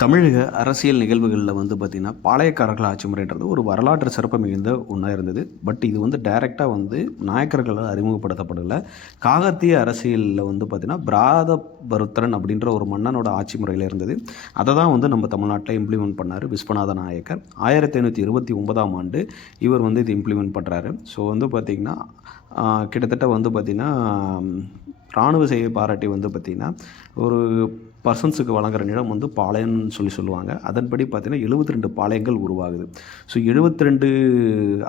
தமிழக அரசியல் நிகழ்வுகளில் பார்த்திங்கன்னா பாளையக்காரர்கள் ஆட்சி முறைன்றது ஒரு வரலாற்று சிறப்பு மிகுந்த ஒன்றா இருந்தது. பட் இது டைரெக்டாக நாயக்கர்களால் அறிமுகப்படுத்தப்படலை. காகத்திய அரசியலில் பார்த்திங்கன்னா பிராதபருத்திரன் அப்படின்ற ஒரு மன்னனோட ஆட்சி முறையில் இருந்தது. அதை தான் நம்ம தமிழ்நாட்டில் இம்ப்ளிமெண்ட் பண்ணார் விஸ்வநாத நாயக்கர். 1529ஆம் ஆண்டு இவர் இது இம்ப்ளிமெண்ட் பண்ணுறாரு. ஸோ பார்த்திங்கன்னா கிட்டத்தட்ட பார்த்திங்கன்னா இராணுவ சேவை பாராட்டி பார்த்திங்கன்னா ஒரு பர்சன்ஸுக்கு வழங்குகிற நிலம் பாளையம்னு சொல்லுவாங்க. அதன்படி பார்த்திங்கன்னா 72 பாளையங்கள் உருவாகுது. ஸோ 72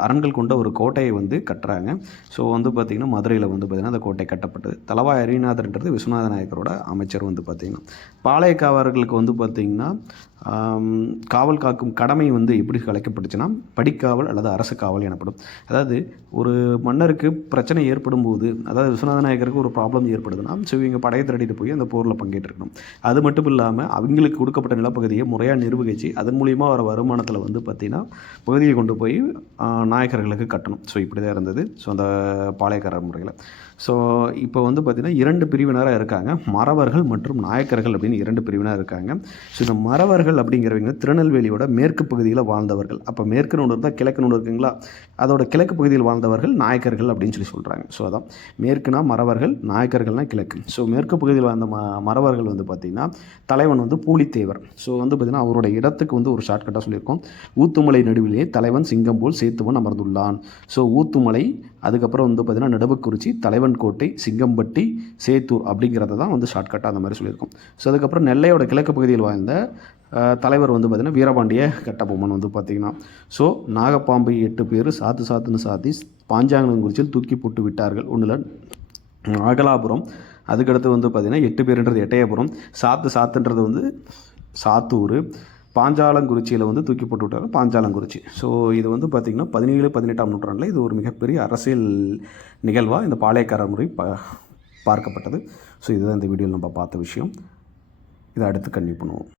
அரண்கள் கொண்ட ஒரு கோட்டையை கட்டுறாங்க. ஸோ பார்த்திங்கன்னா மதுரையில் பார்த்திங்கன்னா அந்த கோட்டை கட்டப்பட்டது. தளவாய் அரிநாதர்ன்றது விஸ்வநாத நாயக்கரோட அமைச்சர் பார்த்திங்கன்னா பாளையக்காரர்களுக்கு பார்த்திங்கன்னா காவல் காக்கும் கடமை எப்படி கலைக்கப்பட்டுச்சுன்னா படிக்காவல் அல்லது அரசு காவல் எனப்படும். அதாவது ஒரு மன்னருக்கு பிரச்சனை ஏற்படும் போது, அதாவது விஸ்வநாத நாயக்கருக்கு ஒரு ப்ராப்ளம் ஏற்படுதுன்னா, ஸோ இவங்க படையை திரட்டிட்டு போய் அந்த போரில் பங்கேற்றிருக்கணும். அது மட்டும் இல்லாமல் அவங்களுக்கு கொடுக்கப்பட்ட நிலப்பகுதியை முறையாக நிர்வகித்து அதன் மூலிமா வர வருமானத்தில் பார்த்திங்கன்னா பகுதியை கொண்டு போய் நாயக்கர்களுக்கு கட்டணும். ஸோ இப்படி தான் இருந்தது. ஸோ அந்த பாளையக்காரர் முறையில். ஸோ இப்போ பார்த்திங்கன்னா 2 பிரிவினராக இருக்காங்க. மறவர்கள் மற்றும் நாயக்கர்கள் அப்படின்னு 2 பிரிவினராக இருக்காங்க. ஸோ இந்த மறவர்கள் அப்படிங்கிறவங்க திருநெல்வேலியோட மேற்கு பகுதியில் வாழ்ந்தவர்கள். அப்போ மேற்குன்னு ஒன்று இருந்தால் கிழக்குன்னு ஒன்று இருக்குங்களா, அதோட கிழக்கு பகுதியில் வாழ்ந்தவர்கள் நாயக்கர்கள் அப்படின்னு சொல்கிறாங்க. ஸோ அதான் மேற்குனா மறவர்கள், நாயக்கர்கள்னால் கிழக்கு. ஸோ மேற்கு பகுதியில் வாழ்ந்த மறவர்கள் பார்த்திங்கன்னா தலைவன் பூலித்தேவர். ஸோ பார்த்திங்கன்னா அவரோட இடத்துக்கு ஒரு ஷார்ட்கட்டாக சொல்லியிருக்கோம். ஊத்துமலை நடுவிலே தலைவன் சிங்கம் போல் சேத்துவன் அமர்ந்துள்ளான். ஸோ ஊத்துமலை, அதுக்கப்புறம் பார்த்திங்கன்னா நடுவுக்குறிச்சி, தலைவன் கோட்டை, சிங்கம்பட்டி, சேத்தூர் அப்படிங்கிறத தான் ஷார்ட்கட்டாக அந்த மாதிரி சொல்லியிருக்கோம். ஸோ அதுக்கப்புறம் நெல்லையோட கிழக்கு பகுதியில் வாழ்ந்த தலைவர் பார்த்திங்கன்னா வீரபாண்டிய கட்டபொம்மன் பார்த்திங்கன்னா. ஸோ நாகப்பாம்பை 8 பேர் சாத்துன்னு சாத்தி பாஞ்சாலங்குறிச்சியில் தூக்கி போட்டு விட்டார்கள். ஒன்றில் நாகலாபுரம், அதுக்கடுத்து பார்த்திங்கன்னா 8 பேருன்றது எட்டயபுரம், சாத்துன்றது சாத்தூர், பாஞ்சாலங்குறிச்சியில் தூக்கி போட்டு விட்டாங்க பாஞ்சாலங்குறிச்சி. ஸோ இது பார்த்திங்கன்னா 17, 18ஆம் நூற்றாண்டில் இது ஒரு மிகப்பெரிய அரசியல் நிகழ்வாக இந்த பாளையக்காரர் முறை பார்க்கப்பட்டது. ஸோ இதுதான் இந்த வீடியோவில் நம்ம பார்த்த விஷயம். இதை அடுத்து கன்டினியூ பண்ணுவோம்.